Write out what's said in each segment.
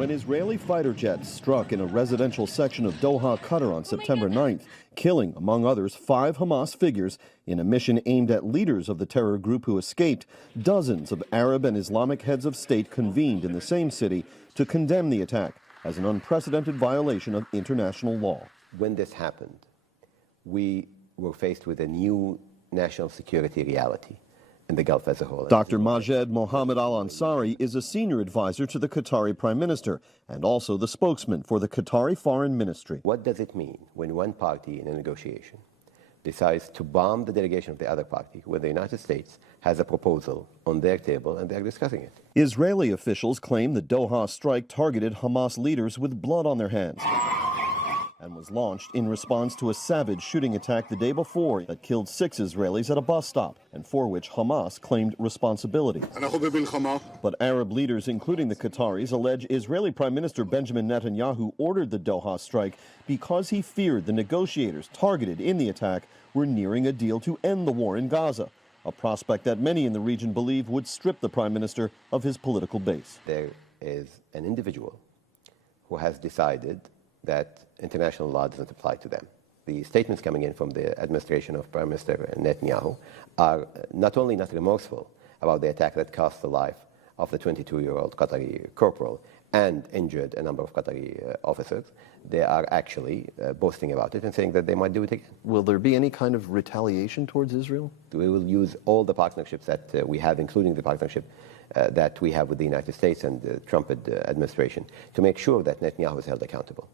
when Israeli fighter jets struck in a residential section of Doha, Qatar on September 9th, killing, among others, 5 Hamas figures in a mission aimed at leaders of the terror group who escaped. Dozens of Arab and Islamic heads of state convened in the same city to condemn the attack as an unprecedented violation of international law. When this happened, we were faced with a new national security reality in the Gulf as a whole. Dr. Majed Mohammed al-Ansari is a senior advisor to the Qatari Prime Minister and also the spokesman for the Qatari Foreign Ministry. What does it mean when one party in a negotiation decides to bomb the delegation of the other party when the United States has a proposal on their table and they're discussing it? Israeli officials claim the Doha strike targeted Hamas leaders with blood on their hands and was launched in response to a savage shooting attack the day before that killed 6 Israelis at a bus stop, and for which Hamas claimed responsibility. But Arab leaders, including the Qataris, allege Israeli Prime Minister Benjamin Netanyahu ordered the Doha strike because he feared the negotiators targeted in the attack were nearing a deal to end the war in Gaza, a prospect that many in the region believe would strip the Prime Minister of his political base. There is an individual who has decided that international law doesn't apply to them. The statements coming in from the administration of Prime Minister Netanyahu are not only not remorseful about the attack that cost the life of the 22-year-old Qatari corporal and injured a number of Qatari officers, they are actually boasting about it and saying that they might do it again. Will there be any kind of retaliation towards Israel? We will use all the partnerships that we have, including the partnership that we have with the United States and the Trump administration, to make sure that Netanyahu is held accountable.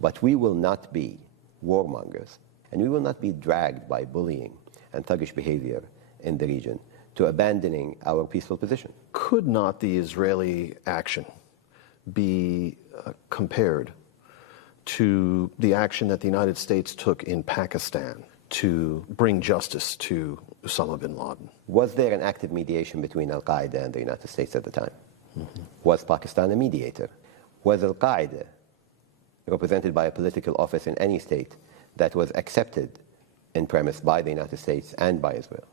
But we will not be warmongers, and we will not be dragged by bullying and thuggish behavior in the region to abandoning our peaceful position. Could not the Israeli action be compared to the action that the United States took in Pakistan to bring justice to Osama bin Laden? Was there an active mediation between al-Qaeda and the United States at the time? Was Pakistan a mediator? Was al-Qaeda represented by a political office in any state that was accepted in premise by the United States and by Israel?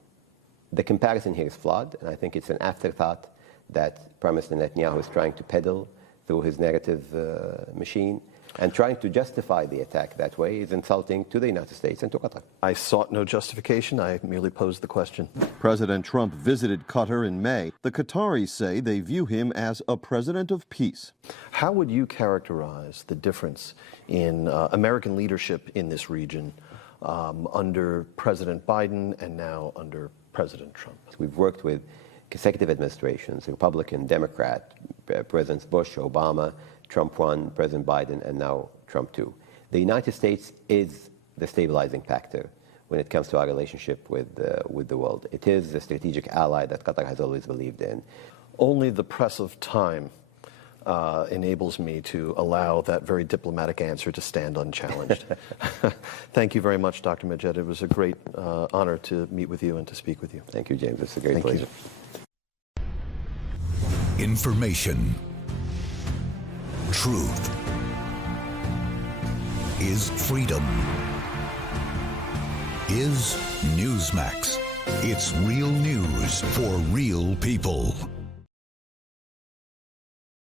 The comparison here is flawed, and I think it's an afterthought that Prime Minister Netanyahu is trying to peddle through his narrative machine, and trying to justify the attack that way is insulting to the United States and to Qatar. I sought no justification. I merely posed the question. President Trump visited Qatar in May. The Qataris say they view him as a president of peace. How would you characterize the difference in American leadership in this region under President Biden and now under President Trump? We've worked with consecutive administrations, Republican, Democrat, Presidents Bush, Obama, Trump 1, President Biden, and now Trump 2. The United States is the stabilizing factor when it comes to our relationship with the world. It is the strategic ally that Qatar has always believed in. Only the press of time enables me to allow that very diplomatic answer to stand unchallenged. Thank you very much, Dr. Majed. It was a great honor to meet with you and to speak with you. Thank you, James. It's a great pleasure. Information. Truth is freedom. Is Newsmax. It's real news for real people.